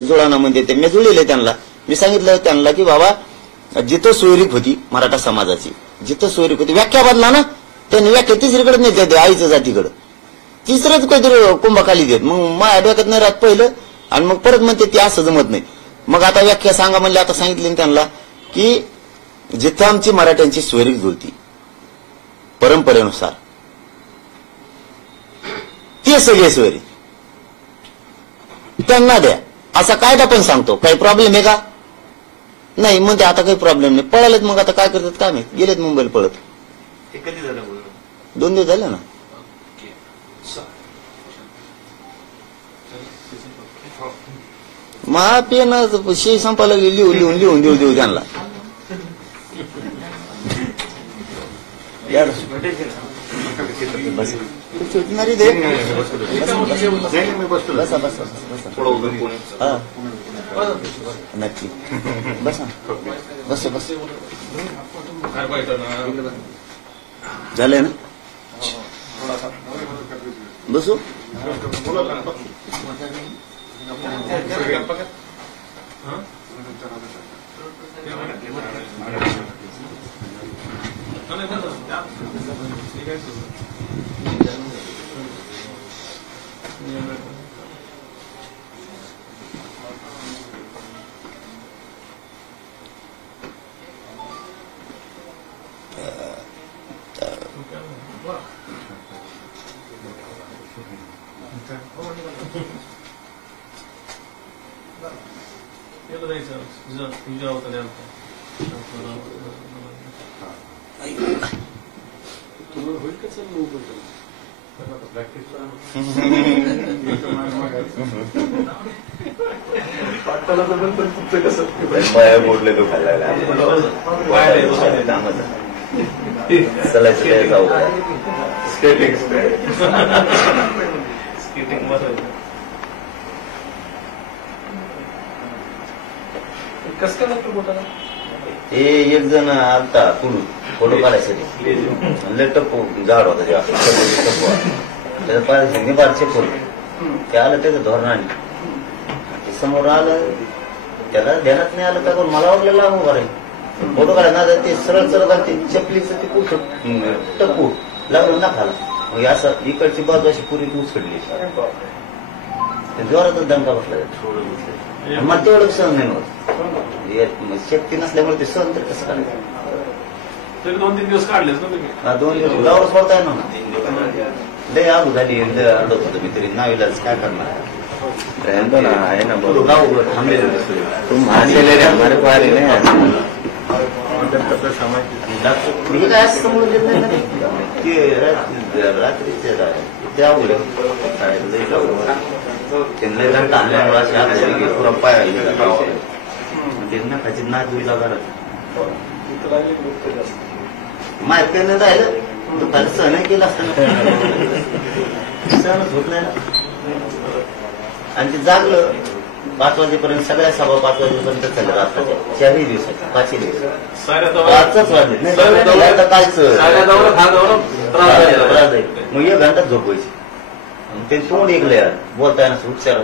जुळाना म्हणजे ते मी जुळलेले त्यांना. मी सांगितलं त्यांना की बाबा जिथं सोयरीक होती मराठा समाजाची, जिथं सोयरीक होती व्याख्या बदला ना, त्यांनी व्याख्या तिसरीकडे नेते आईच्या जातीकडे, तिसरंच काहीतरी कुंभाखाली देत. मग माझ्या डोक्यात नाही राहत पहिलं, आणि मग परत म्हणते ते असं जमत नाही. मग आता व्याख्या सांगा म्हणले. आता सांगितले त्यांना की जिथं आमची मराठ्यांची सोयरीक जुळती परंपरेनुसार ते सगळे सोयरी त्यांना द्या, असा कायदा पण सांगतो. काही प्रॉब्लेम आहे का? नाही म्हणते. आता काही प्रॉब्लेम नाही. पळालेत. मग आता काय करतात काय माहित, गेलेत मुंबईला पळत. ते कधी झालं? 2 दिवस झाले ना. महा पेन शे संपायला लिहून देऊ त्यांना. नक्की बस बस बस झालंय ना. बसू. मोडले तो खाल्ला सलायचं जाऊ स्केटिंग कस काय लागतो बोटाला? ते एक जण आलता कुडून फोटो काढायसाठी, टप्पू झाड होता त्याच्या पाय बारचे फोन ते आलं त्याचं धोरणाने ते समोर आलं. त्याला ध्यानात नाही आलं का कोण मला वाटलेला उभा राहील फोटो काढायला. ते सरळ सरळ ते चपलीचं ते पुढचं टप्पू लागून ना खाला. मग असं इकडची बाजू अशी पुरी उचकडली. जोरातच दंगा बसला. मग तेवढं सहन नाही होत. शक्ती नसल्यामुळे ते सहन तर कसं करायचं. 2-3 दिवस काढलेच ना तुम्ही? 2 दिवस गावावर सोडताय ना. लय आगू झाली, लय अडत होतं मी तरी. नावीलाच काय करणार आहे ना. गाव थांबलेले हमारे पारे नाही. मी काय असं समोर देत नाही ना ते रात्रीचे ते अवघड त्यांना जण ताणल्यामुळे अशी आग पुरा पाय त्यांना खाची नाच होईल माहित काही नाही राहिलं. दुपारी सहन केलं असताना सहनच होत नाही ना. आणि ते जागलं 5 वाजेपर्यंत. सगळ्या सभा 5 वाजेपर्यंत चालल्या रात्रीच्या 4ही दिवसात 5ही दिवस 5च वाजले नाही. कालचं त्रास जाईल. मग 1 घंटा झोपायची. ते तोंड ऐकले बोलताय ना उपचार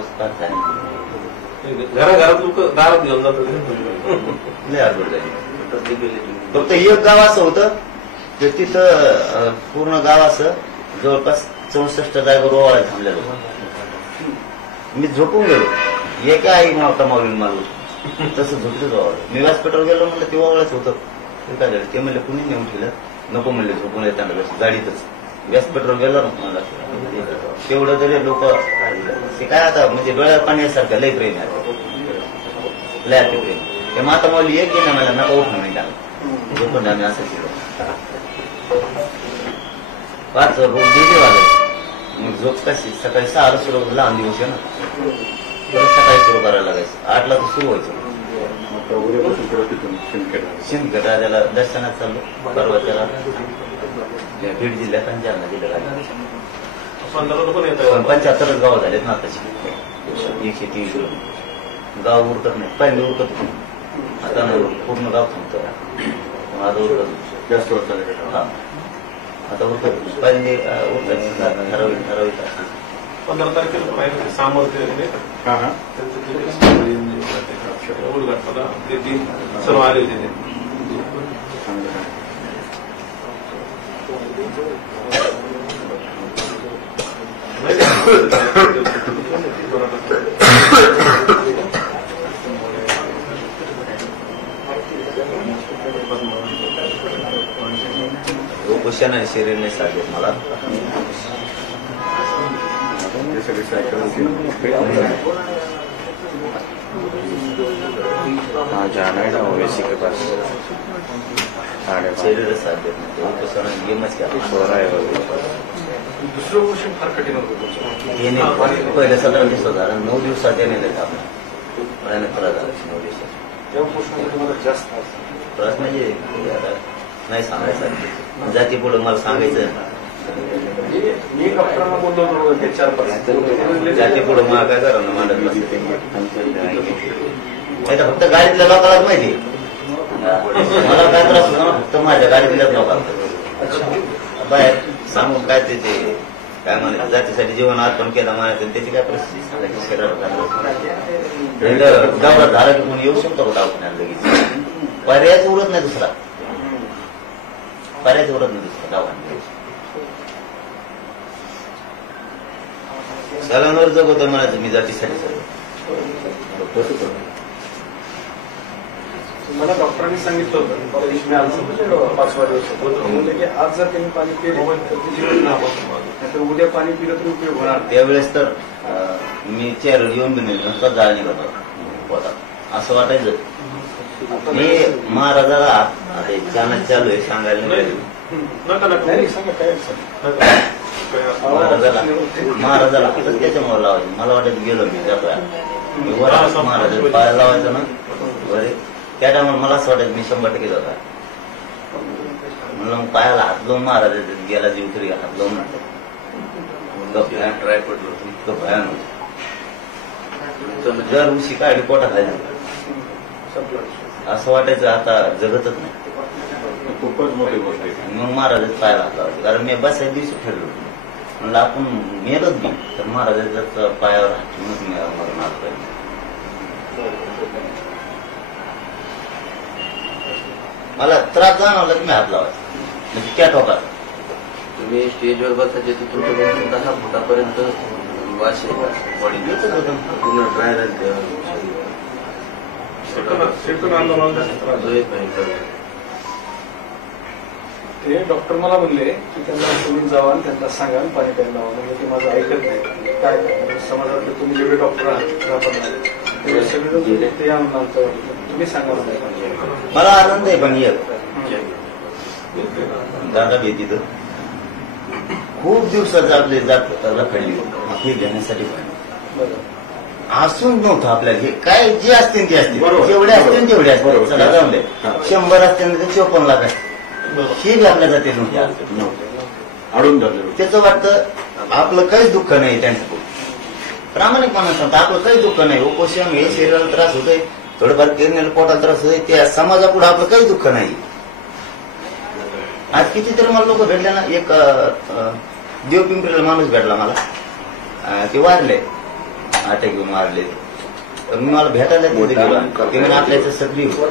घराघरात लोक दारात घेऊन जातात. फक्त एक गाव असं होतं ते तिथं पूर्ण गाव असं जवळपास 64 जागेवर ओवाळायला थांबलेलं होतं. मी झोपून गेलो. एका आई नव्हता माऊली मला तसं झोपलं ओवाळ. मी व्यासपीठावर गेलो म्हणलं ते ओवाळायचं होतं. काय झालं ते म्हणलं कुणी नेऊन ठेवलं. नको म्हणले झोपून येताना गाडीतच. व्यासपीठावर गेलो ना मला तेवढं तरी लोक ते काय आता म्हणजे डोळ्यात पाण्यासारखं लय प्रेम आहे. लय अति प्रेम. ते माता माऊली एक गेला मला नका उठून नाही टाकलं झोपून आम्ही असं केलं. 5 रोज दिले वाजत. मग झोप कशी सकाळी 6ला सुरू लहान दिवस आहे ना. सकाळी सुरू करायला लागायचं. 8ला तर सुरू व्हायचं. शिंदखेड राजाला दर्शनात चाललो. परवा त्याला बीड जिल्ह्यात आणि जालना जिल्ह्यात 75 गाव झालेत ना तशी. 130 गाव उरकत नाही. पहिले उरकत होते. आता पूर्ण गाव थांबतो. आता उरकत जास्त होत. आता उरकत पहिले उरकत ठराविक 15 तारखेला पाहिजे सामर्थ्य उद्घाटनाला ते तीन सर्व आले होते उपोषण आणि शरीरने साधे मला हाँ जाना है ना ओवैसी के पास शरीर साथ देत नाही उपोषण गेमच क्या सो रहा है वो दुसरं क्वेश्चन फार कठीण होतं हे नाही पहिल्या 17 दिवसात झालं 9 दिवसात येणे आपण त्रास झाला 9 दिवसात या क्वेश्चन तुम्हाला जास्त त्रास म्हणजे नाही सांगायचं जाती पुढे मला सांगायचं मी डॉक्टरांना बोललो होतो ते 4-5 जाती पुढे मला काय करा ना मांडत नसते नाही तर फक्त गाडीतल्या लोकांनाच माहिती मला काय त्रास होतो ना फक्त माझ्या गाडीतल्याच लोकांना बाहेर सांगून काय त्याचे काय म्हणायचं जातीसाठी जीवन अर्पण केलं म्हणायचं त्याची काय परिस्थिती सांगायची शरीरात गावात झाला की कोणी येऊ शकतो का दवाखान्यात लगेच पर्यायच उरत नाही दुसरा पर्यायच उरत नाही दुसरा दवाखान्यात सगळ्यांवर जगवतो म्हणायचं मी जातीसाठी मला डॉक्टरांनी सांगितलं होतं 5व्या दिवसात म्हणलं की आज जर त्यांनी पाणी पिलं तर ते जीवन नाहीतर उद्या पाणी पिलं तर उपयोग होणार त्यावेळेस तर मी चेअर येऊन बी नाही जाळ निघत होता असं वाटायचं मी महाराजाला आता चानच चालू आहे सांगायला नाही सांगा काय महाराजाला आता त्याच्यामुळे लावायचं मला वाटायचं गेलो मी जातोय मी वर महाराज पाय लावायचं ना बरे त्या टायमाला मला असं वाटायचं मी 100% जातो म्हणलं मग पायाला हात लावून महाराज गेला जीव तरी हात लावून ट्राय पडलो इतकं भयानक जर उशी काढली पोटात असं वाटायचं आता जगतच नाही खूपच मोठी गोष्ट आहे मग महाराजाच पायाला हात लावायचं कारण मी बसायच्या दिवशी ठरलो म्हणलं आपण मेलच बी तर महाराजाच्या पायावर हात ठेवूनच मरण आलं मला त्रास जाणवला की मी हात लावायचा म्हणजे त्या टोकात तुम्ही स्टेजवर बसायचे तिथून 10 फुटापर्यंत वास बॉडी पूर्ण ड्राय राहते ते डॉक्टर मला म्हणले की त्यांना सोडून जावा आणि त्यांना सांगा आणि पाणी प्यायला लावा म्हणजे ते माझं ऐकत नाही काय समाजातले तुम्ही जेवढे डॉक्टर आहात तेवढे सगळे ते आणून तुम्ही सांगा मला आनंद आहे पण एक दादा बी तिथं खूप दिवसाचं आपले जात रखडली हे घेण्यासाठी पण असून नव्हतं आपल्याला हे काय जे असतील ते असतील जेवढे असतील तेवढे असतील चला जाऊन दे 100 असतील तर 54 लाख असतील हे बी आपल्या जाते नव्हते अडून धरले त्याचं वाटतं आपलं काहीच दुःख नाही त्यांचं प्रामाणिकपणा सांगतं आपलं काहीच दुःख नाही उपोषण हे शरीराला त्रास होतोय थोडंफार किरण्याला पोटाला त्रास होतोय त्या समाजापुढे आपलं काही दुःख नाही आज कितीतरी मला लोक भेटले ना एक देवपिंपरीला माणूस भेटला मला ते वारले अटॅक घेऊन मारले तर मी मला भेटायला तिथे गेलो ते म्हणजे आपल्याचं सगळी 4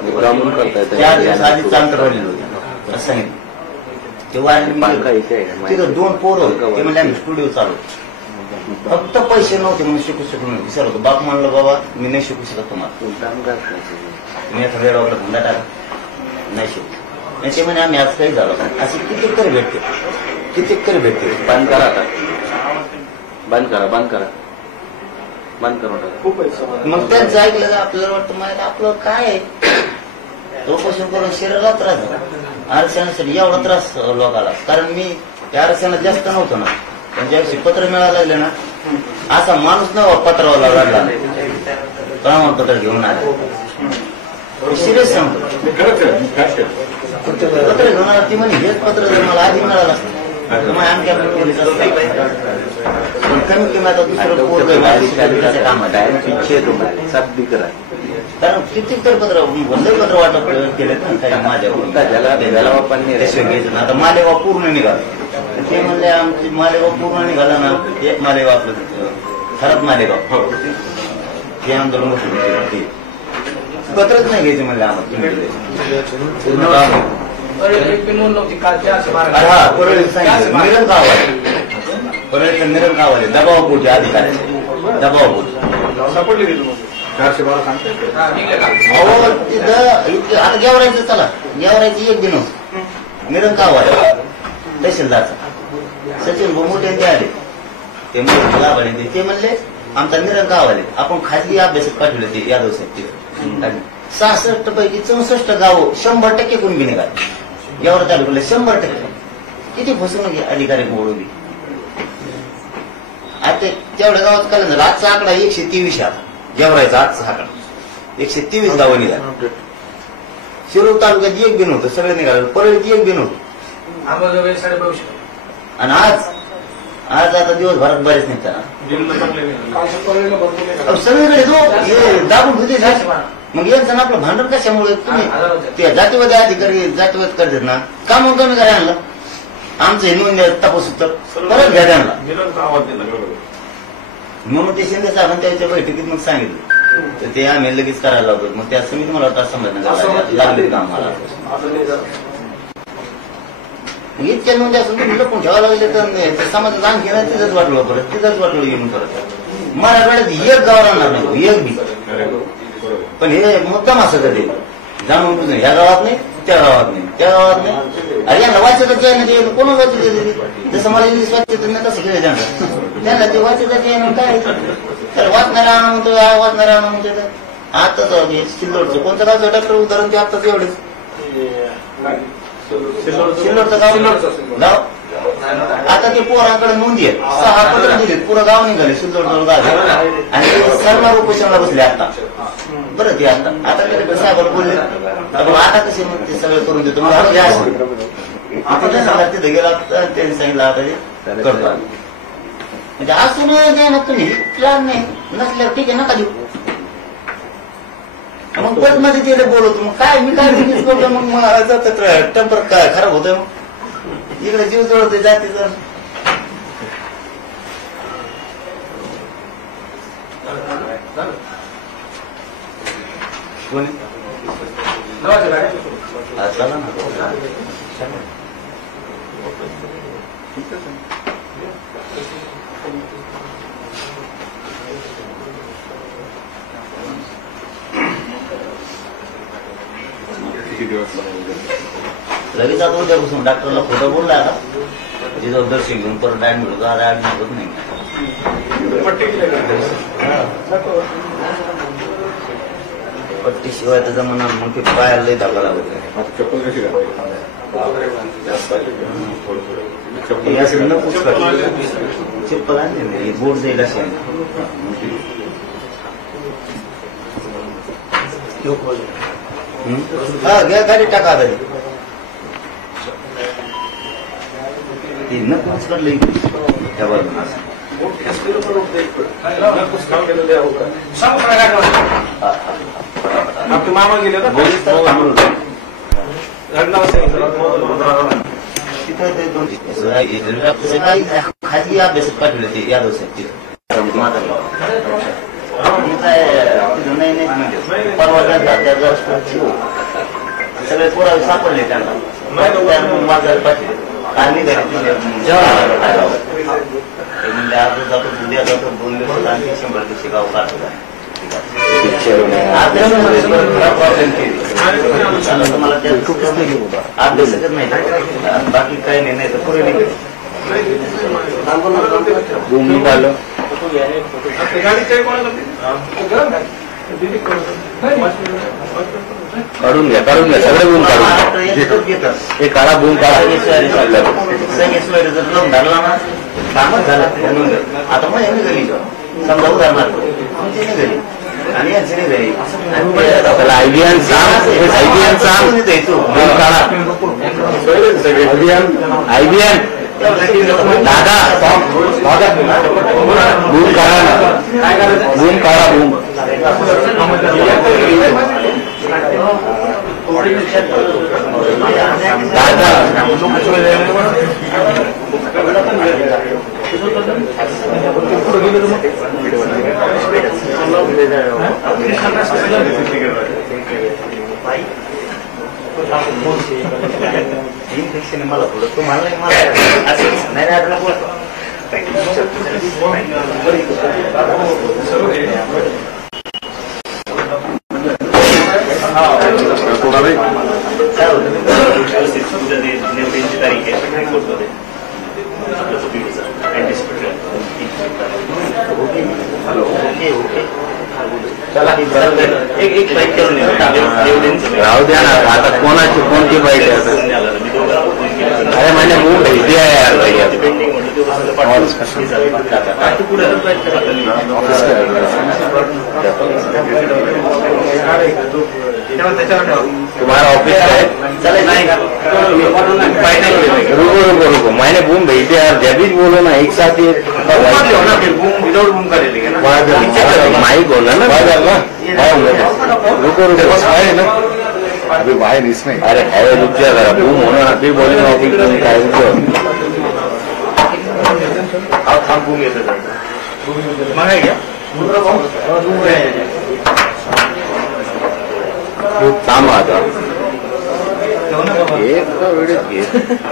दिवस आधी चांगलं राहिलेलं होतं असं सांगितलं ते वारले तिथं 2 पोरं होते ते म्हणजे आम्ही स्टुडिओ चालू फक्त पैसे नव्हते म्हणून शिकू शकलो नाही विचार होतो बाप म्हणलं बाबा मी नाही शिकू शकत तुम्हाला तुम्ही एखाद्या डॉक्टर धंदा टाका नाही शिकू नाही ते म्हणे आम्ही आज काही झालं असे कितीतरी भेटते बंद करा आता बंद करा खूप मग त्यांचं ऐकलं तर आपल्याला वाटतं माहिती आपलं काय आहे उपोषण करून शरीराला त्रास झाला आरक्षणासाठी एवढा त्रास लोकाला कारण मी त्या आरक्षणात जास्त नव्हतं ना पण ज्यावेळी पत्र मिळायला लागले ना असा माणूस नव्हा पत्रावाला लागला प्रमाणपत्र घेऊन आले सिरियस सांगतो पत्र घेऊन आला ती म्हणे हेच पत्र जर मला आधी मिळालं असतं तर मग आमच्या पण कमीत कमी आता दुसरं पोरं कामात कारण कितीतरी पत्र पत्र वाटप केले ना माझ्यावर घ्यायचं ना आता मालेगाव पूर्ण निघाला ते म्हणले आमची मालेगाव पूर्ण निघाला ना एक मालेगाव आपलं खराब मालेगाव हो हे आंदोलन मोठं ते पत्रच नाही घ्यायचे म्हणले आम्हाला पूर्ण गाव हा परळी सांगितलं मिरज गाव आहे परळीचं मिरज गाव आहे दबावपोटी अधिकाऱ्याचे दबावपोटी सापडली गेली मग 412 सांगते अहो तिथं आता गेवरायचं चला गेवरायची एक दिन मिरज गाव आहे तहसीलदारचा सचिन मोठे ते आले ते गाव आले ते म्हणले आमचा मिरज गाव आले आपण खाजगी अभ्यासात पाठवले ते यादव साहेब 66 पैकी 64 गाव 100% कोण बी निघाले गेवरा तालुक्याला 100%. किती फसवणूक अधिकारी ओढवली आता तेवढ्या गावात काय झालं आजचा आकडा 123 आता गेवरायचा आजचा आकडा 123 गावं निघाले. शिरूर तालुक्यात एक बी नव्हतं सगळं निघालं परळीत एक बी नव्हतं आणि आज आता दिवसभरात बरेच निघताना सगळीकडे जो दाबून होते मग यांचं आपलं भांडण कशामुळे तुम्ही ते जातीवादी अधिकारी जातीवाद करतात ना का मग कमी करा आणलं आमचं हे नोंद तपास तर परत घ्या त्यांना म्हणून ते शिंदे साहेबांनी त्याच्या बैठकीत मग सांगितलं तर ते आम्ही लगेच करायला लावतो मग त्या समिती मला वाटतं समजणं लागले का आम्हाला इतक्या नोंदी असून तुम्ही लपून ठेवायला लागले तर समाजात आणखी नाही तिथंच वाटलं परत तिथंच वाटलं येऊन परत मराठवाड्यात एक गाव राहणार नाही एक बी पण हे मुद्दाम असं कधी जाणून बुजून ह्या गावात नाही त्या गावात नाही त्या गावात नाही अरे यांना वाचतच आहे ना ते कोण वाचत जसं मला इंग्लिश वाचत नाही तसं खेळ त्यांना ते वाचतच आहे ना काय तर वाचणारा म्हणतो वाचणारा म्हणतो आता सिल्लोडचं कोणतं गावचं डॉक्टर उदाहरण ते आताच एवढेच सिल्लोडचं गाव आता ते पोरांकडे नोंदी आहेत 6 पत्र दिले पुरं गाव निघाले सिल्लोड गाव आणि सरकार उपोषणाला बसले आता बरं ते आता कधी साहेबाला बोलले आता कसे मग ते सगळं करून देतो मग आता सांगा तिथे गेला त्यांनी सांगितलं आता ते करतो म्हणजे असून द्या ना तुम्ही प्लॅन नाही नसल्यावर ठीक आहे नका देऊ मग परत मध्ये तिथे बोलवतो मग काय मी काय बिझनेस करतो मग मला टेम्पर काय खराब होतोय मग इकडे जीव जळतोय जातीचा कोणी चला ना लगेच आता उद्यापासून डॉक्टरला खोटं बोलला आता त्याची जबाबदारी घेऊन परत ऍडमिट होतो आता ऍडमिट होत नाही पट्टीशिवाय तर जमाना मग ते पायाला लई धागा लागत चप्पल कशी चप्पल आणले बोर्ड जाईल असे हा घ्या गाडी टाका आता नकोच काढलं त्या बाजूला आपले मामा गेले ना खाजगी अभ्यासात पाठवले ते यादव साहेब तिथं काय तिथं नाही सगळे पुरावे सापडले त्यांना माझा पाठवले आणि म्हणजे आज जातो उद्या जातो 2 दिवस आणखी 100 दिवशी गाव काढतो मला अभ्यासच नाही बाकी काही नाही तर पुढे निघेल काढून घ्या सगळे गुण काढून हे काढा गुण काढा जर लावून धरला ना कामच झालं आता मग यांनी घरी समजा उदाहरणार्थ आमची नाही घरी आणि यांची नाही घरी आयबीएन सांग गुण काढा आयबीएन दादा गुण काढा गुण काढा गुण दादा इन्फेक्शन मला थोडं तुम्हाला नाही मला असं नाही आता तारीख आहे चला एक बाईक करून राहू द्या ना आता कोणाची कोणती बाईक आहे आता अरे मैंने मुंह भेज दिया है यार भैया तुम्हारा ऑफिस है रुको रुको रुको मैंने बूम भेज दिया यार जब भी बोलो ना एक साथ ये विदाउट बूम का ले लेंगे ना माइक बोला ना रुको रुको है ना अभी बाहर इसमें अरे है रुक जा जरा बूम होना अभी बोले ऑफिस में काय रुको आप बूम येते मागा क्या काम आता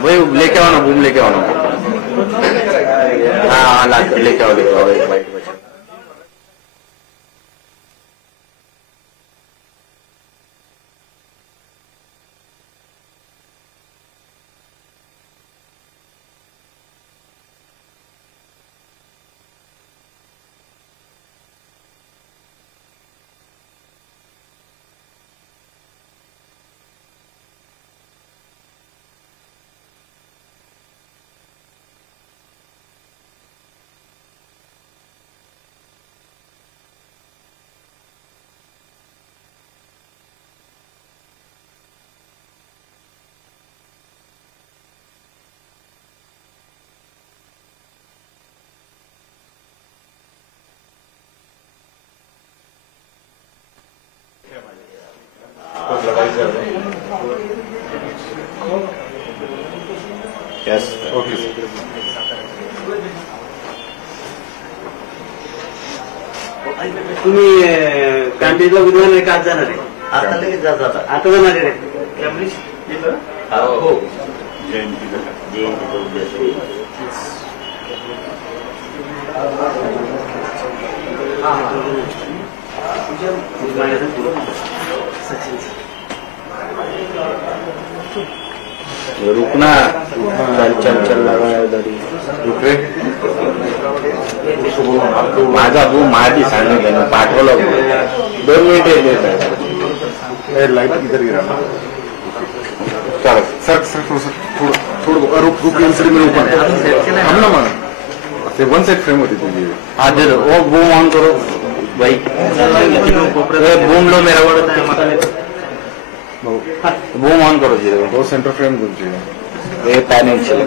वही लेके आओ ना बूम लेके आओ ना हाँ लेके आओ एक बाइक बचा यस ओके तुम्ही कॅम्पेजला उद्या का जाणार आहे आता लगेच जातात आता जाणार आहे हो जयंतीला जयंतीचा उद्देश रुकना चल चल चल लगा दरी रुक रे माझा बूम माहिती सांगितलं पाठवलं 2 मिनिट लाइट इधर गिरा चल सर सर थोडं थोडं रुक रुक इन्सिडेंट में ऊपर हम ना मान ते वन साइड फ्रेम होती तुझी हाँ दे दो वो बूम ऑन करो भाई बूम लो मेरा वर्ड बूम ऑन करो जी दो सेंटर फ्रेम तुमची ये पैनल चले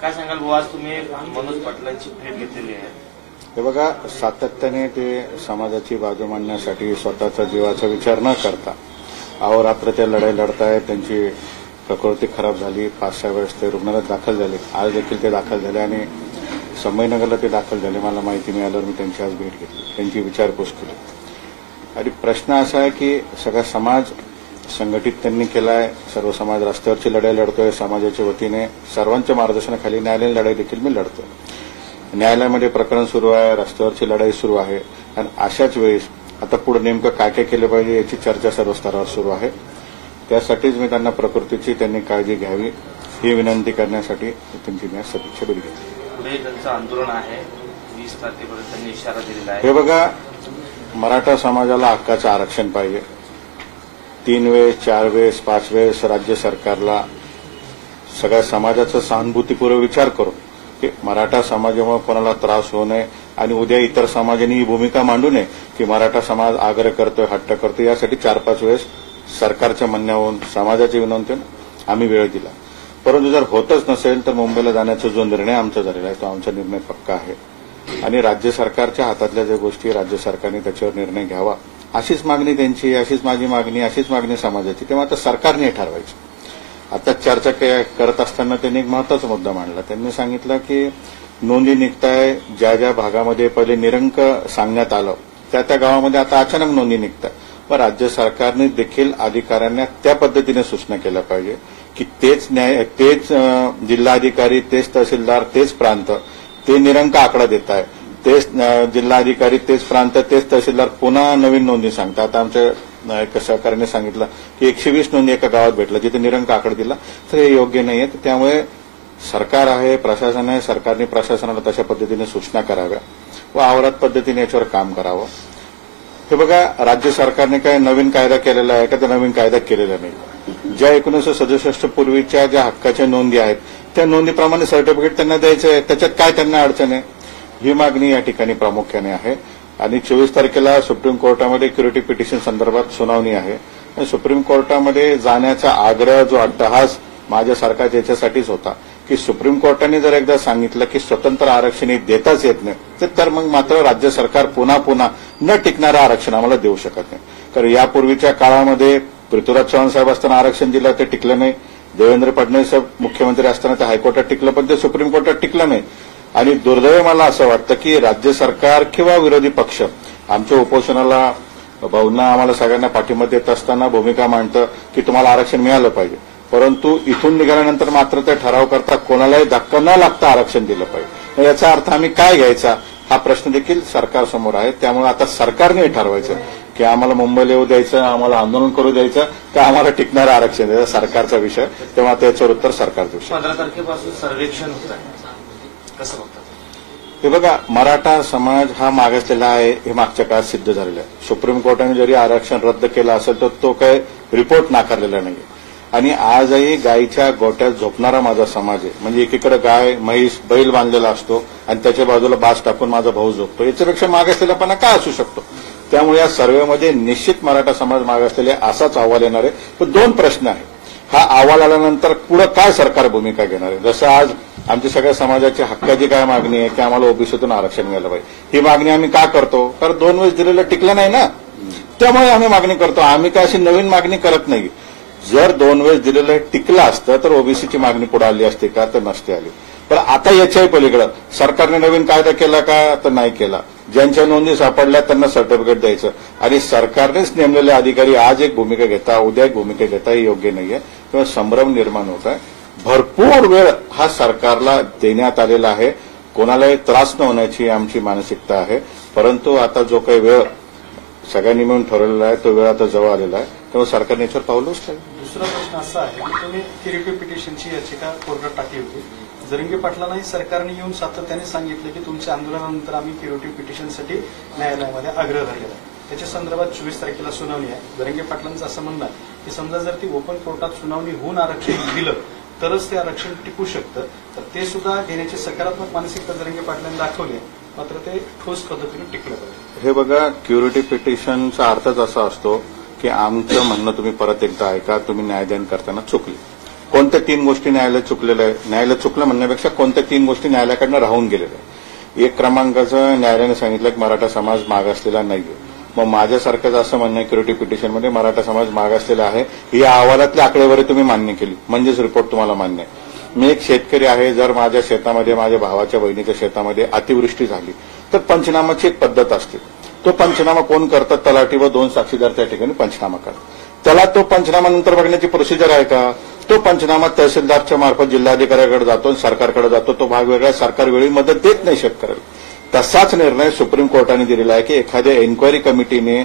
काय सांगाल बुवा आज तुम्ही मनोज पाटलांची भेट घेतलेली आहे हे बघा सातत्याने ते समाजाची बाजू मांडण्यासाठी स्वतःचा जीवाचा विचार न करता अहोरात्र ते लढाई लढतायत. त्यांची प्रकृती खराब झाली. 5-6 वेळेस ते रुग्णालयात दाखल झाले. आज देखील ते दाखल झाले आणि संभाजीनगरला ते दाखल झाले. मला माहिती मिळाल्यावर मी त्यांची आज भेट घेतली, त्यांची विचारपूस केली. आणि प्रश्न असा आहे की सगळा समाज संघटित त्यांनी केलाय. सर्व समाज रस्त्यावरची लढाई लढतोय. समाजाच्या वतीने सर्वांच्या मार्गदर्शनाखाली न्यायालयीन लढाई देखील मी लढतोय. न्यायालयामध्ये प्रकरण सुरू आहे, रस्त्यावरची लढाई सुरू आहे. आणि अशाच वेळेस आता पुढे नेमकं काय काय केलं पाहिजे याची चर्चा सर्व स्तरावर सुरू आहे. त्यासाठीच मी त्यांना प्रकृतीची त्यांनी काळजी घ्यावी ही विनंती करण्यासाठी त्यांची मी सदिच्छा भेट घेतली. त्यांचं आंदोलन आहे 20 तारखेपर्यंत त्यांनी इशारा दिलेला आहे. हे बघा, मराठा समाजाला हक्काचं आरक्षण पाहिजे. 3 वेळेस 4 वेळेस 5 वेळेस राज्य सरकारला सगळ्या समाजाचा सहानुभूतीपूर्वक विचार करून की मराठा समाजामुळे कोणाला त्रास होऊ नये आणि उद्या इतर समाजांनी ही भूमिका मांडू नये की मराठा समाज आग्रह करतोय, हट्ट करतोय. यासाठी 4-5 वेळेस सरकारच्या म्हणण्यावरून समाजाच्या विनंतीने आम्ही वेळ दिला. परंतु जर होतच नसेल तर मुंबईला जाण्याचा जो निर्णय आमचा झालेला आहे तो आमचा निर्णय पक्का आहे. आणि राज्य सरकारच्या हातातल्या ज्या गोष्टी राज्य सरकारने त्याच्यावर निर्णय घ्यावा, अशीच मागणी त्यांची, अशीच माझी मागणी, अशीच मागणी समाजाची, तेव्हा आता सरकारने ठरवायचं. आता चर्चा करत असताना त्यांनी एक महत्वाचा मुद्दा मांडला. त्यांनी सांगितलं की नोंदी निघताय, ज्या ज्या भागामध्ये पहिले निरंक सांगण्यात आलं त्या गावामध्ये आता अचानक नोंदी निघताय. पण राज्य सरकारने देखील अधिकाऱ्यांना त्या पद्धतीने सूचना केल्या पाहिजे की तेच जिल्हाधिकारी, तेच तहसीलदार, तेच प्रांत ते निरंक आकडा देत आहे, तेच जिल्हाधिकारी, तेच प्रांत, तेच तहसीलदार पुन्हा नवीन नोंदी सांगतात. आता आमच्या एका सहकार्याने सांगितलं की 120 नोंदी एका गावात भेटलं जिथे निरंक आकडा दिला, तर हे योग्य नाहीये. त्यामुळे सरकार आहे, प्रशासन आहे, सरकारने प्रशासनाला तशा पद्धतीने सूचना कराव्या व आवर्त पद्धतीने याच्यावर काम करावं. हे बघा, राज्य सरकारने काय नवीन कायदा केलेला आहे का? तर नवीन कायदा केलेला नाही. ज्या 1967 पूर्वीच्या ज्या हक्काच्या नोंदी आहेत त्या नोंदीप्रमाणे सर्टिफिकेट त्यांना द्यायचं आहे. त्याच्यात काय त्यांना अडचण आहे? ही मागणी या ठिकाणी प्रामुख्याने आहे. आणि 24 तारखेला सुप्रीम कोर्टामध्ये क्युरिटी पिटिशन संदर्भात सुनावणी आहे. आणि सुप्रीम कोर्टामध्ये जाण्याचा आग्रह, जो अट्टहास माझ्यासारखा याच्यासाठीच होता की सुप्रीम कोर्टाने जर एकदा सांगितलं की स्वतंत्र आरक्षण हे देताच येत नाही, तर मग मात्र राज्य सरकार पुन्हा न टिकणारं आरक्षण आम्हाला देऊ शकत नाही. कारण यापूर्वीच्या काळामध्ये पृथ्वीराज चव्हाण साहेब असताना आरक्षण दिलं, ते टिकलं नाही. देवेंद्र फडणवीस साहेब मुख्यमंत्री असताना ते हायकोर्टात टिकलं, पण ते सुप्रीम कोर्टात टिकलं नाही. आणि दुर्दैव मला असं वाटतं की राज्य सरकार किंवा विरोधी पक्ष आमच्या उपोषणाला, भाऊंना, आम्हाला सगळ्यांना पाठिंबा देत असताना भूमिका मांडतं की तुम्हाला आरक्षण मिळालं पाहिजे, परंतु इथून निघाल्यानंतर मात्र ते ठराव करता कोणालाही धक्का न लागता आरक्षण दिलं पाहिजे. याचा अर्थ आम्ही काय घ्यायचा हा प्रश्न देखील सरकारसमोर आहे. त्यामुळे आता सरकारने ठरवायचं की आम्हाला मुंबईला येऊ द्यायचं, आम्हाला आंदोलन करू द्यायचं का आम्हाला टिकणारं आरक्षण द्यायचं, सरकारचा विषय. तेव्हा त्याच्यावर उत्तर सरकारचं विषय. 15 तारखेपासून सर्वेक्षण होत आहे, कसं बघतात? हे बघा, मराठा समाज हा मागासलेला आहे हे मागच्या काळात सिद्ध झालेलं आहे. सुप्रीम कोर्टाने जरी आरक्षण रद्द केलं असेल तर तो काही रिपोर्ट नाकारलेला नाही. आणि आजही गायीच्या गोट्यात झोपणारा माझा समाज आहे. म्हणजे एकीकडे गाय, म्हैस, बैल बांधलेला असतो आणि त्याच्या बाजूला बास टाकून माझा भाऊ झोपतो. याच्यापेक्षा मागासलेलापणा काय असू शकतो? त्यामुळे या सर्व्हेमध्ये निश्चित मराठा समाज मागासलेले असाच अहवाल येणार आहे. पण 2 प्रश्न आहेत. हा अहवाल आल्यानंतर पुढे काय सरकार भूमिका घेणार आहे? जसं आज आमच्या सगळ्या समाजाची हक्काची काय मागणी आहे की आम्हाला ओबीसीतून आरक्षण मिळालं पाहिजे. ही मागणी आम्ही का करतो? कारण 2 वेळेस दिलेलं टिकलं नाही ना, त्यामुळे आम्ही मागणी करतो. आम्ही काय अशी नवीन मागणी करत नाही. जर 2 वेळेस दिलेलं टिकलं असतं तर ओबीसीची मागणी पुढे आली असते का? तर नसते आली. पण आता याच्याही पलीकडे सरकारने नवीन कायदा केला का? तर नाही केला. ज्यांच्या नोंदी सापडल्या त्यांना सर्टिफिकेट द्यायचं आणि सरकारनेच नेमलेले अधिकारी आज एक भूमिका घेता, उद्या एक भूमिका घेता, हे योग्य नाहीये. तेव्हा संभ्रम निर्माण होत आहे. भरपूर वेळ हा सरकारला देण्यात आलेला आहे. कोणालाही त्रास न होण्याची आमची मानसिकता आहे. परंतु आता जो काही वेळ सगळ्यांनी मिळून ठरवलेला आहे तो वेळ आता जवळ आलेला आहे. तेव्हा सरकारने याच्यावर पावलं उचलावं. दुसरा प्रश्न असा आहे की तुम्ही क्युरिटी पिटिशनची याचिका कोर्टात टाकली होती. जरंगे पाटलांनाही सरकारने येऊन सातत्याने सांगितलं की तुमच्या आंदोलनानंतर आम्ही क्युरिटी पिटिशनसाठी न्यायालयामध्ये आग्रह धरलेला आहे. त्याच्या संदर्भात 24 तारखेला सुनावणी आहे. जरंगे पाटलांचं असं म्हणणं आहे की समजा जर ती ओपन कोर्टात सुनावणी होऊन आरक्षण दिलं तरच ते आरक्षण टिकू शकतं. तर ते सुद्धा घेण्याची सकारात्मक मानसिकता जरंगे पाटलांनी दाखवली आहे, मात्र ते ठोस पद्धतीने टिकलं पाहिजे. हे बघा, क्युरिटी पिटिशनचा अर्थच असा असतो की आमचं म्हणणं तुम्ही परत एकदा ऐका, तुम्ही न्यायदान करताना चुकले. कोणत्या 3 गोष्टी न्यायालय चुकलेलं आहे? न्यायालय चुकलं म्हणण्यापेक्षा कोणत्या 3 गोष्टी न्यायालयाकडनं राहून गेलेल्या आहे. 1 क्रमांकाचं न्यायालयाने सांगितलं की मराठा समाज मागासलेला नाहीये. मग माझ्यासारखंच असं म्हणणं आहे क्युरिटी पिटिशनमध्ये मराठा समाज मागासलेला आहे ही अहवालातली आकडेवारी तुम्ही मान्य केली म्हणजेच रिपोर्ट तुम्हाला मान्य आहे. मी एक शेतकरी आहे. जर माझ्या शेतामध्ये, माझ्या भावाच्या बहिणीच्या शेतामध्ये अतिवृष्टी झाली तर पंचनामाची एक पद्धत असते. तो पंचनामा कोण करतात? तलाठी व 2 साक्षीदार त्या ठिकाणी पंचनामा करतात. त्याला तो पंचनामा नंतर बघण्याची प्रोसिजर आहे का? तो पंचनामा तहसीलदारच्या मार्फत जिल्हाधिकाऱ्याकडे जातो, सरकारकडे जातो. तो भाग वेगळा. सरकार वेळी मदत देत नाही शेतकऱ्याला. तसाच निर्णय सुप्रीम कोर्टाने दिलेला आहे की एखाद्या एन्क्वायरी कमिटीने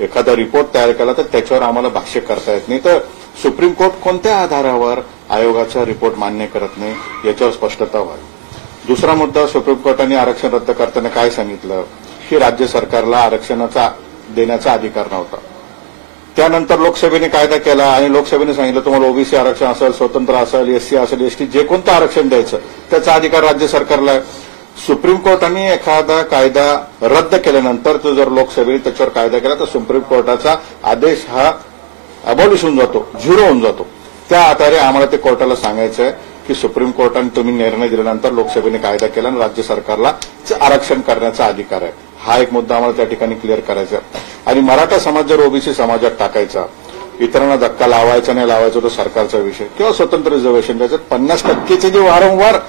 एखादा रिपोर्ट तयार केला तर त्याच्यावर आम्हाला भाष्य करता येत नाही. तर सुप्रीम कोर्ट कोणत्या आधारावर आयोगाचा रिपोर्ट मान्य करत नाही याच्यावर स्पष्टता व्हावी. दुसरा मुद्दा, सुप्रीम कोर्टाने आरक्षण रद्द करताना काय सांगितलं की राज्य सरकारला आरक्षणाचा देण्याचा अधिकार नव्हता. त्यानंतर लोकसभेने कायदा केला आणि लोकसभेने सांगितलं तुम्हाला ओबीसी आरक्षण असेल, स्वतंत्र असेल, एससी असेल, एसटी, जे कोणतं आरक्षण द्यायचं त्याचा अधिकार राज्य सरकारला आहे. सुप्रीम कोर्टाने एखादा कायदा रद्द केल्यानंतर तो जर लोकसभेने त्याच्यावर कायदा केला तर सुप्रीम कोर्टाचा आदेश हा अबॉलिश होऊन जातो, झिरो होऊन जातो. त्या आधारे आम्हाला ते कोर्टाला सांगायचं आहे की सुप्रीम कोर्टाने तुम्ही निर्णय दिल्यानंतर लोकसभेने कायदा केला आणि राज्य सरकारला आरक्षण करण्याचा अधिकार आहे. हा एक मुद्दा आम्हाला त्या ठिकाणी क्लिअर करायचा आहे. आणि मराठा समाज जर ओबीसी समाजात टाकायचा, इतरांना धक्का लावायचा नाही लावायचा तो सरकारचा विषय, किंवा स्वतंत्र रिझर्वेशन द्यायचं, 50% जे वारंवार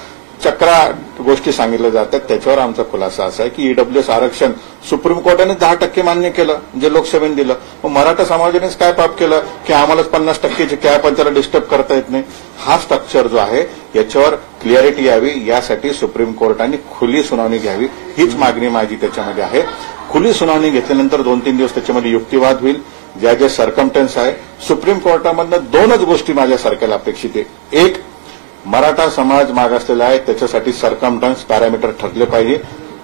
चक्रा गोष्टी सांगितल्या जातात त्याच्यावर आमचा खुलासा असा आहे की ईडब्ल्यूएस आरक्षण सुप्रीम कोर्टाने 10% मान्य केलं, जे लोकसभेने दिलं. मग मराठा समाजानेच काय पाप केलं की आम्हालाच 50%ची कॅप आणि त्याला डिस्टर्ब करता येत नाही. हा स्ट्रक्चर जो आहे याच्यावर क्लिअरिटी यावी, यासाठी सुप्रीम कोर्टाने खुली सुनावणी घ्यावी, हीच मागणी माझी त्याच्यामध्ये आहे. खुली सुनावणी घेतल्यानंतर 2-3 दिवस त्याच्यामध्ये युक्तिवाद होईल. ज्या ज्या सर्कमटन्स आहे, सुप्रीम कोर्टामधनं 2च गोष्टी माझ्यासारख्याला अपेक्षित आहे. एक, मराठा समाज मागासलेला आहे त्याच्यासाठी सर्कमटन्स पॅरामीटर ठरले पाहिजे.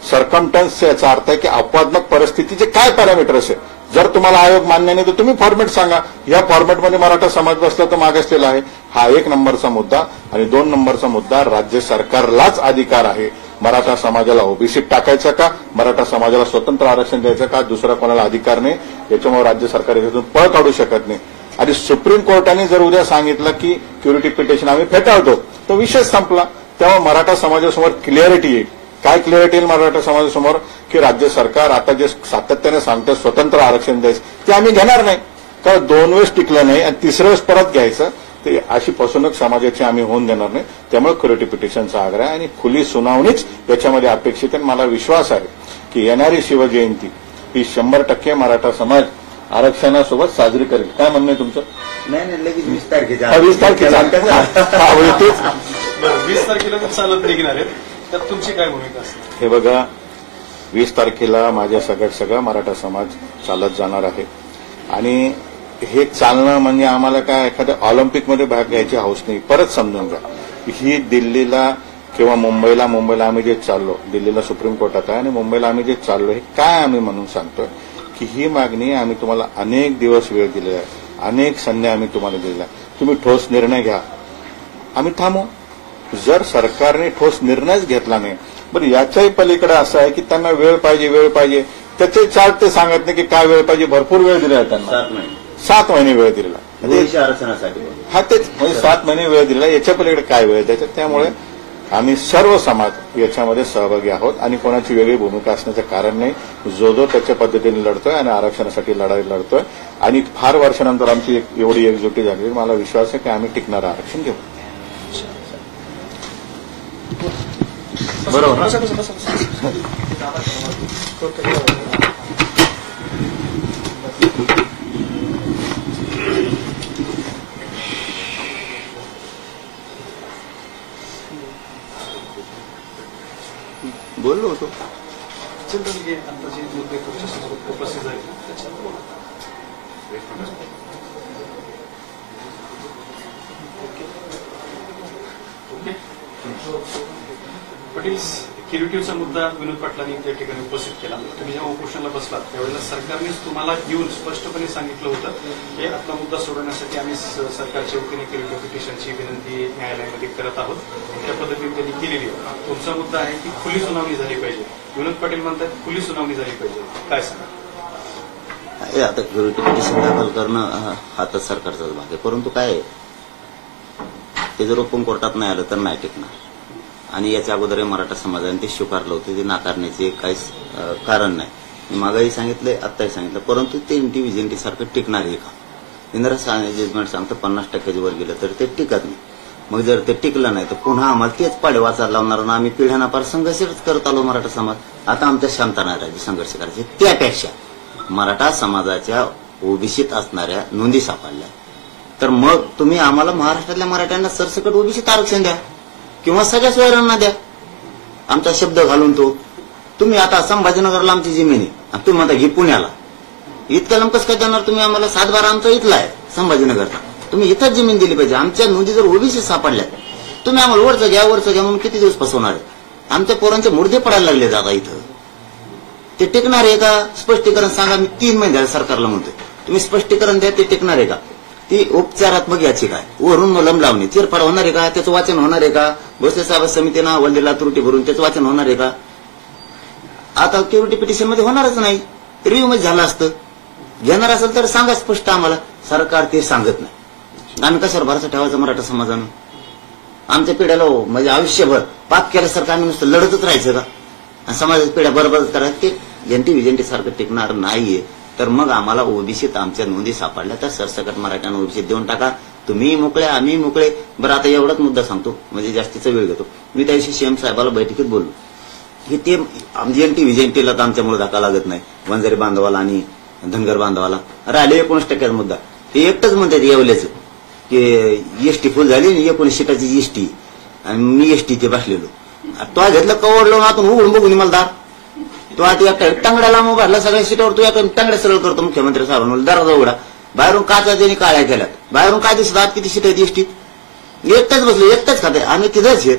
सर्कमटन्स याचा अर्थ आहे की अपवादात्मक परिस्थितीचे काय पॅरामीटर्स आहे. जर तुम्हाला आयोग मान्य नाही तर तुम्ही फॉर्मॅट सांगा, या फॉर्मॅटमध्ये मराठा समाज बसला तर मागासलेला आहे. हा 1 नंबरचा मुद्दा. आणि 2 नंबरचा मुद्दा, राज्य सरकारलाच अधिकार आहे मराठा समाजाला ओबीसीत टाकायचं का, मराठा समाजाला स्वतंत्र आरक्षण द्यायचं का, दुसरा कोणाला अधिकार नाही. याच्यामुळे राज्य सरकार याच्यातून पळ काढू शकत नाही. आणि सुप्रीम कोर्टाने जर उद्या सांगितलं की क्युरिटी पिटिशन आम्ही फेटाळतो तर विषय संपला. तेव्हा मराठा समाजासमोर क्लिअरिटी येईल. काय क्लिअरिटी येईल मराठा समाजासमोर की राज्य सरकार आता जे सातत्याने सांगतं स्वतंत्र आरक्षण द्यायचं ते आम्ही घेणार नाही. कारण 2 वेळेस टिकलं नाही आणि 3ऱ्या वेळेस परत घ्यायचं, ते अशी फसवणूक समाजाची आम्ही होऊन देणार नाही. त्यामुळे क्युरिटी पिटिशनचा आग्रह आहे आणि खुली सुनावणीच याच्यामध्ये अपेक्षित आहे. मला विश्वास आहे की येणारी शिवजयंती ही 100% मराठा समाज आरक्षणासोबत साजरी करेल. काय म्हणणं आहे तुमचं? नाही लगेच 20 तारखेच्या 20 तारखेला 20 तारखेला तर चालत निघणार आहेत, त्यात तुमची काय भूमिका असते? हे बघा, 20 तारखेला माझ्या सगळा मराठा समाज चालत जाणार आहे. आणि हे चालणं म्हणजे आम्हाला काय एखाद्या ऑलिम्पिकमध्ये भाग घ्यायची हौस नाही. परत समजून घ्या, ही दिल्लीला किंवा मुंबईला आम्ही जे चाललो, दिल्लीला सुप्रीम कोर्टात आहे आणि मुंबईला आम्ही जे चाललो, हे काय आम्ही म्हणून सांगतोय की ही मागणी आम्ही तुम्हाला अनेक दिवस वेळ दिलेला आहे, अनेक संधी आम्ही तुम्हाला दिलेल्या आहे. तुम्ही ठोस निर्णय घ्या, आम्ही थांबू. जर सरकारने ठोस निर्णयच घेतला नाही, बरं याच्याही पलीकडे असं आहे की त्यांना वेळ पाहिजे, त्याचे चार्ट ते सांगत नाही की काय वेळ पाहिजे. भरपूर वेळ दिलेला आहे त्यांना, 7 महिने वेळ दिलेला ओबीसी आरक्षणासाठी. हा तेच म्हणजे 7 महिने वेळ दिलेला, याच्या पलीकडे काय वेळ द्यायचा. त्यामुळे आम्ही सर्व समाज याच्यामध्ये सहभागी आहोत आणि कोणाची वेगळी भूमिका असण्याचं कारण नाही. जो त्याच्या पद्धतीने लढतोय आणि आरक्षणासाठी लढाई लढतोय. आणि फार वर्षानंतर आमची एवढी एकजुटी झाली. मला विश्वास आहे की आम्ही टिकणारं आरक्षण घेऊ. बरोबर बोललो होतो. चिंतन घे आता जे मुद्दे तुमच्यासमोर उपस्थित आहेत त्याच्यावर बोला. पाटील, क्युरिटीचा मुद्दा विनोद पाटलांनी त्या ठिकाणी उपस्थित केला. तुम्ही जेव्हा उपोषणाला बसलात त्यावेळेला सरकारनेच तुम्हाला येऊन स्पष्टपणे सांगितलं होतं की आपला मुद्दा सोडवण्यासाठी आम्ही सरकारच्या वतीने क्युरिटी पिटिशनची विनंती न्यायालयामध्ये करत आहोत. त्या पद्धतीने त्यांनी केलेली आहे. तुमचा मुद्दा आहे की खुली सुनावणी झाली पाहिजे. विनोद पाटील म्हणतात खुली सुनावणी झाली पाहिजे. काय सांगा? आता क्युरिटी पिटिशन दाखल करणं हा तर सरकारचाच भाग आहे. परंतु काय आहे, ते जर ओपन कोर्टात नाही आलं तर नाही टिकणार. आणि याच्या अगोदर मराठा समाजाने ते स्वीकारलं होतं, ते नाकारण्याचे काहीच कारण नाही. मागही सांगितलंय, आत्ताही सांगितलं. परंतु ते इंडिव्हिज्युअलिटी सारखं टिकणार आहे का? इंदिरा जजमेंट सांगतं 50% वर गेलं तर ते टिकत नाही. मग जर ते टिकलं नाही तर पुन्हा आम्हाला तेच पाडे वाचायला लावणार आणि आम्ही पिढ्याना पार संघर्षच करत आलो मराठा समाज. आता आमच्या शांत नाही राहिली संघर्ष करायचे. त्यापेक्षा मराठा समाजाच्या ओबीसीत असणाऱ्या नोंदी सापडल्या तर मग तुम्ही आम्हाला महाराष्ट्रातल्या मराठ्यांना सरसकट ओबीसीत आरक्षण द्या किंवा सगळ्या सोयऱ्यांना द्या. आमचा शब्द घालून तो तुम्ही आता संभाजीनगरला आमची जमीन आहे, तुम्ही म्हणता घे पुण्याला. इतक्या लांब कसं काय देणार तुम्ही आम्हाला? 7-12 आमचा इथला आहे संभाजीनगरचा. तुम्ही इथंच जमीन दिली पाहिजे. आमच्या नोंदी जर ओबीसी सापडल्या तुम्ही आम्हाला वरचं घ्या म्हणून किती दिवस फसवणार आहे? आमच्या पोरांचे मुर्दे पडायला लागले जाता इथं. ते टिकणार आहे का? स्पष्टीकरण सांगा. मी 3 महिने झाले सरकारला म्हणतोय, तुम्ही स्पष्टीकरण द्या. ते टिकणार आहे का? ती उपचारात्मक याची काय वरून मलम लावणे चिरफाड होणार आहे का? त्याचं वाचन होणार आहे का? भोसले साहेब समितीनं अहवाल त्रुटी भरून त्याचं वाचन होणार आहे का? आता क्युरिटी पिटिशन मध्ये होणारच नाही. रिव्ह्यू मध्ये झालं असतं. घेणार असेल तर सांगा स्पष्ट आम्हाला. सरकार ते सांगत नाही. आम्ही कशावर भरोसा ठेवायचा मराठा समाजानं? आमच्या पिढ्याला म्हणजे आयुष्यभर पाप केल्यासारखं आम्ही नुसतं लढतच राहायचं का? आणि समाजाच्या पिढ्या बरोबर करायचं ते एनटी विजेंटी सारखं टिकणार नाहीये. तर मग आम्हाला ओबीसीत आमच्या नोंदी सापडल्या तर सरसकट मराठ्यांना ओबीसीत देऊन टाका. तुम्ही मोकळे, आम्ही मोकळे. बरं, आता एवढाच मुद्दा सांगतो, म्हणजे जास्तीचा वेळ घेतो. मी त्या दिवशी सीएम साहेबाला बैठकीत बोललो की ते एनटी विजेंटीला तर आमच्यामुळे धक्का लागत नाही, वंजारी बांधवाला आणि धनगर बांधवाला राहिले 19% मुद्दा. ते एकटंच म्हणतात येवल्याचं की एसटी फुल झाली आणि 19 सीटाची एसटी, आणि मी एसटीचे बसलेलो. तो घेतलं कवडलो आतून उघडून बघून मला दार. तो आता एकटा टांगड्याला मग भरला सगळ्या सीटावर, तू एका टांगड्या सरळ करतो मुख्यमंत्री साहेबांना दरवाजा उघडा. बाहेरून काचा त्यांनी काळ्या केल्यात, बाहेरून काय दिसत आत किती सीट आहेत एसटीत. एकटाच बसलो, एकटाच खाते आम्ही तिथंच आहेत.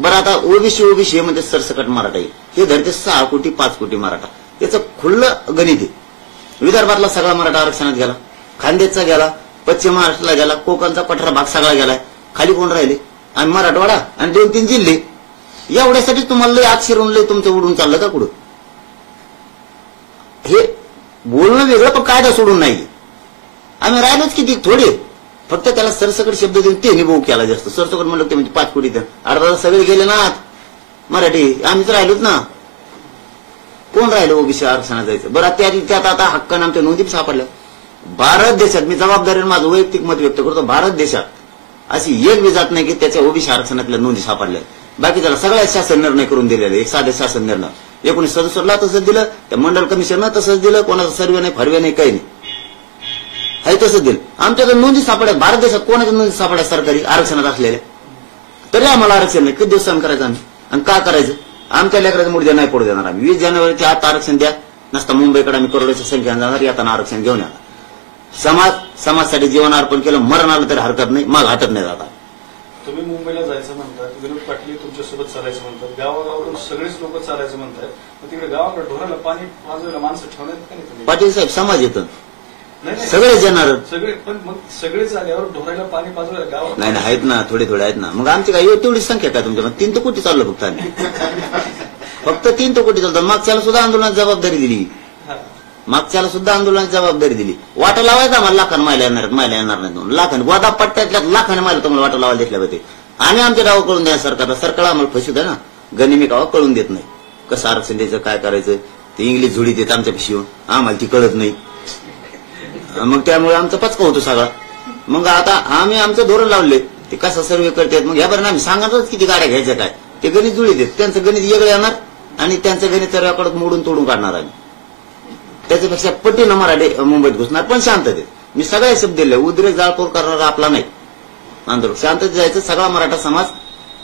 बरं, आता ओबीसी म्हणजे सरसकट मराठा आहे, हे धरते 6 कोटी 5 कोटी मराठा. याचं खुल्लं गणित आहे. विदर्भातला सगळा मराठा आरक्षणात गेला, खानदेशचा गेला, पश्चिम महाराष्ट्राला गेला, कोकणचा 18 भाग सगळा गेलाय. खाली कोण राहिले? आणि मराठवाडा आणि 2-3 जिल्हे. एवढ्यासाठी तुम्हाला लय आत शिरून लय तुमचं उडून चाललं का कुठं? हे बोलणं वेगळं, पण कायदा सोडून नाही. आम्ही राहिलोच किती थोडे, फक्त त्याला सरसकट शब्द देऊन ते निभाव केला जास्त. सरसकट म्हणलं ते म्हणजे 5 कोटी द्या. अर्धा सगळे गेले ना आत मराठी, आम्हीच राहिलोच ना. कोण राहिलं ओबीसी आरक्षणात जायचं? बरं, त्यात आता हक्कानं आमच्या नोंदी सापडल्या. भारत देशात, मी जबाबदारीने माझं वैयक्तिक मत व्यक्त करतो, भारत देशात अशी एक बी जात नाही की त्याच्या ओबीसी आरक्षणातल्या नोंदी सापडल्या. बाकी त्याला सगळ्या शासन निर्णय करून दिलेले, एक साधे शासन निर्णय. 1967ला तसंच दिलं, त्या मंडल कमिशननं तसंच दिलं, कोणाचा सर्वे नाही, फरवे नाही, काही नाही, हे तसंच दिलं. आमच्याकडे नोंदी सापडल्या. भारत देशात कोणाच्या नोंदी सापडल्या सरकारी आरक्षणात असलेल्या? तरी आम्हाला आरक्षण नाही. किती दिवस सहन करायचं आम्ही? आणि का करायचं? आमच्या लेकराचं मुर्द्या नाही पडू देणार आम्ही. 20 जानेवारीच्या आत आरक्षण द्या, नसता मुंबईकडे आम्ही करोडोच्या संख्या जाणार, येताना आरक्षण घेऊन येणार. समाजासाठी जीवन अर्पण केलं, मरण आलं तरी हरकत नाही, मग हटत नाही जाता. तुम्ही मुंबईला जायचं म्हणतात, विनोद पाटील तुमच्यासोबत चालायचं म्हणतात, गावागावातून सगळेच लोक चालायचं म्हणतात, मग तिकडे गावाकडे ढोराला पाणी वाजवायला माणसं ठेवण्यात का नाही तुम्ही? पाटील साहेब, समाज येतं, नाही सगळे येणार. सगळे, पण मग सगळे झाल्यावर ढोराला पाणी पाजवायला गावात नाही आहेत ना, थोडे आहेत ना. मग आमची काय तेवढी संख्या काय तुमच्या? 3 कोटी चाललं फक्त आम्ही, फक्त 3 कोटी चालतं. मागच्याला सुद्धा आंदोलनाची जबाबदारी दिली, मागच्याला सुद्धा आंदोलनाची जबाबदारी दिली. वाटा लावायचा आम्हाला, लाखांना मायला येणार नाही, 2 लाखांनी गोदा पट्ट्यातल्या लाखाने मायला तुम्हाला वाटा लावायला घेतल्या होते. आम्ही आमच्या गाव कळून द्या सरकारला. सरकार आम्हाला फसू द्या ना, गनिमी गावा कळून देत नाही कसं आरक्षण द्यायचं, काय करायचं. ते इंग्लिश झोडी देत आमच्या पिशी, आम्हाला ती कळत नाही. मग त्यामुळे आमचा पचका होतो सगळा. मग आता आम्ही आमचं धोरण लावले, ते कसं सर्वे करतात. मग ह्या बरं आम्ही सांगणारच किती गाड्या घ्यायच्या काय, ते गणित जुळी देत. त्यांचं गणित वेगळं येणार आणि त्यांचं गणित रेकॉर्ड मोडून तोडून काढणार आम्ही. त्याच्यापेक्षा पट्टीनं मराठी मुंबईत घुसणार, पण शांततेत. मी सगळे शब्द दिले, उद्रेक जाळपोळ करणारा आपला नाही आंदोलन. शांततेत जायचं. सगळा मराठा समाज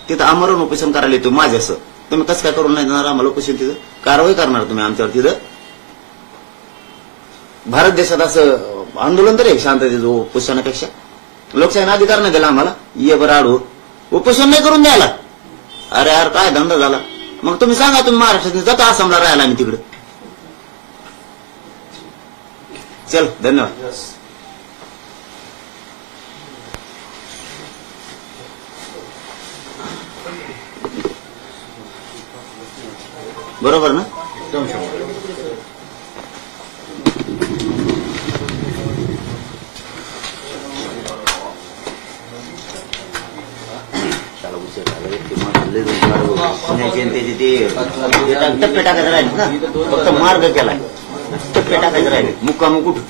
तिथं आमरण उपोषण करायला येतो माझ्यासह. तुम्ही कसं काय करून नाही देणार आम्हाला उपोषण? तिथं कारवाई करणार तुम्ही आमच्यावर. तिथं भारत देशात असं आंदोलन तरी शांततेत उपोषणापेक्षा. लोकशाहीने अधिकार नाही दिला आम्हाला, ये बरं आडू उपोषण नाही करून द्यायला. अरे यार, काय धंदा झाला? मग तुम्ही सांगा, तुम्ही महाराष्ट्रात जाता आसामला राहायला, आम्ही तिकडे. चल, धन्यवाद. बरोबर ना? पुण्याची त्याची ते टप्पे टाकायचं राहिले ना, फक्त मार्ग केलाय. टप्पे टाकायचं राहिले, मुक्काम कुठं